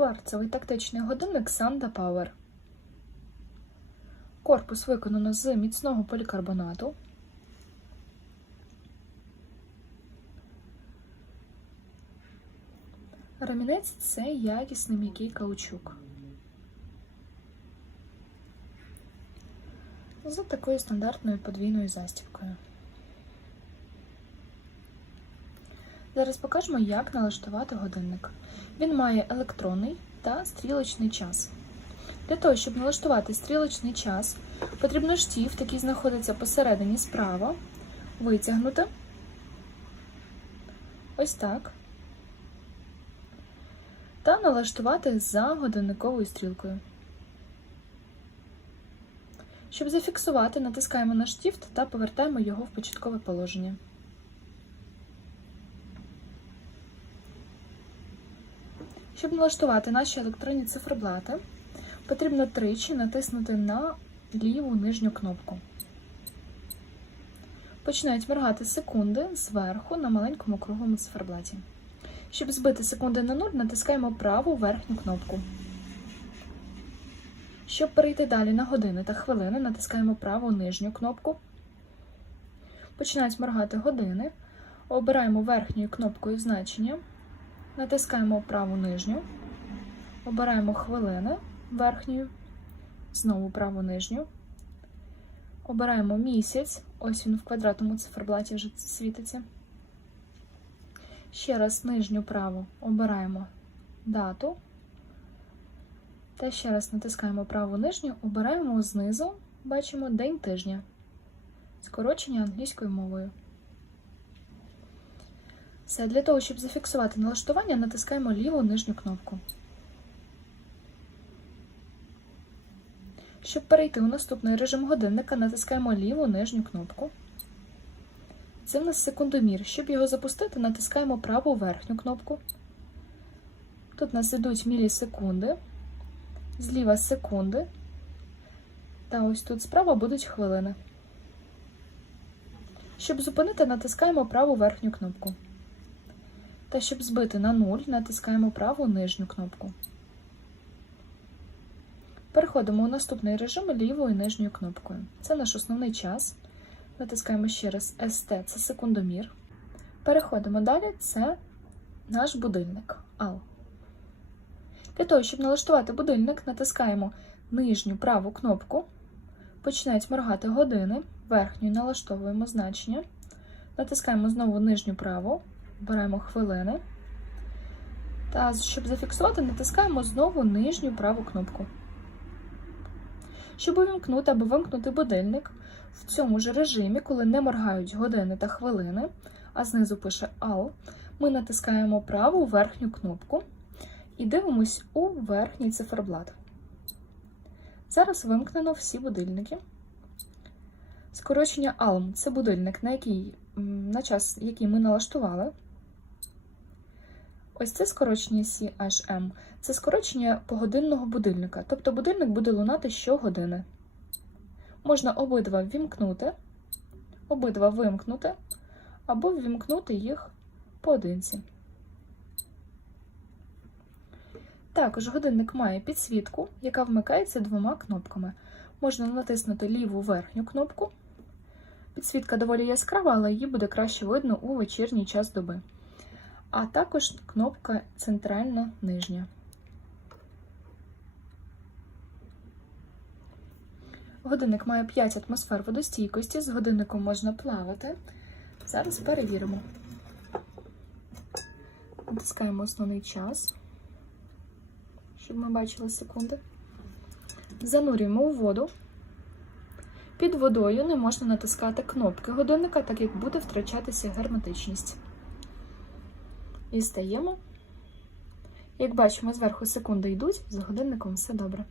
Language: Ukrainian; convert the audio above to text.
Кварцевий тактичний годинник Sanda Power. Корпус виконано з міцного полікарбонату. Ремінець це якісний м'який каучук. З такою стандартною подвійною застібкою. Зараз покажемо, як налаштувати годинник. Він має електронний та стрілочний час. Для того, щоб налаштувати стрілочний час, потрібно штіфт, який знаходиться посередині справа, витягнути. Ось так. Та налаштувати за годинниковою стрілкою. Щоб зафіксувати, натискаємо на штіфт та повертаємо його в початкове положення. Щоб налаштувати наші електронні циферблати, потрібно тричі натиснути на ліву нижню кнопку. Починають моргати секунди зверху на маленькому круглому циферблаті. Щоб збити секунди на 0, натискаємо праву верхню кнопку. Щоб перейти далі на години та хвилини, натискаємо праву нижню кнопку. Починають моргати години. Обираємо верхньою кнопкою значення. Натискаємо праву нижню, обираємо хвилини верхньою, знову праву нижню. Обираємо місяць, ось він в квадратному циферблаті вже світиться. Ще раз нижню праву обираємо дату. Та ще раз натискаємо праву нижню, обираємо знизу, бачимо день тижня. Скорочення англійською мовою. Все, для того, щоб зафіксувати налаштування, натискаємо ліву нижню кнопку. Щоб перейти у наступний режим годинника, натискаємо ліву нижню кнопку. Це в нас секундомір. Щоб його запустити, натискаємо праву верхню кнопку. Тут у нас ідуть мілісекунди, зліва секунди. Та ось тут справа будуть хвилини. Щоб зупинити, натискаємо праву верхню кнопку. Та щоб збити на 0, натискаємо праву нижню кнопку. Переходимо у наступний режим лівою нижньою кнопкою. Це наш основний час. Натискаємо ще раз ST, це секундомір. Переходимо далі, це наш будильник AL. Для того, щоб налаштувати будильник, натискаємо нижню праву кнопку. Починають моргати години, верхньою налаштовуємо значення. Натискаємо знову нижню праву, обираємо хвилини. Та щоб зафіксувати, натискаємо знову нижню праву кнопку. Щоб увімкнути або вимкнути будильник в цьому ж режимі, коли не моргають години та хвилини, а знизу пише AL, ми натискаємо праву верхню кнопку і дивимось у верхній циферблат. Зараз вимкнено всі будильники. Скорочення ALM це будильник, на який, на час, який ми налаштували. Ось це скорочення CHM це скорочення погодинного будильника, тобто будильник буде лунати щогодини. Можна обидва ввімкнути, обидва вимкнути, або ввімкнути їх поодинці. Також годинник має підсвітку, яка вмикається двома кнопками. Можна натиснути ліву верхню кнопку. Підсвітка доволі яскрава, але її буде краще видно у вечірній час доби. А також кнопка центральна нижня. Годинник має 5 атмосфер водостійкості, з годинником можна плавати. Зараз перевіримо. Натискаємо основний час, щоб ми бачили секунди. Занурюємо у воду. Під водою не можна натискати кнопки годинника, так як буде втрачатися герметичність. І стаємо. Як бачимо, зверху секунди йдуть, з годинником все добре.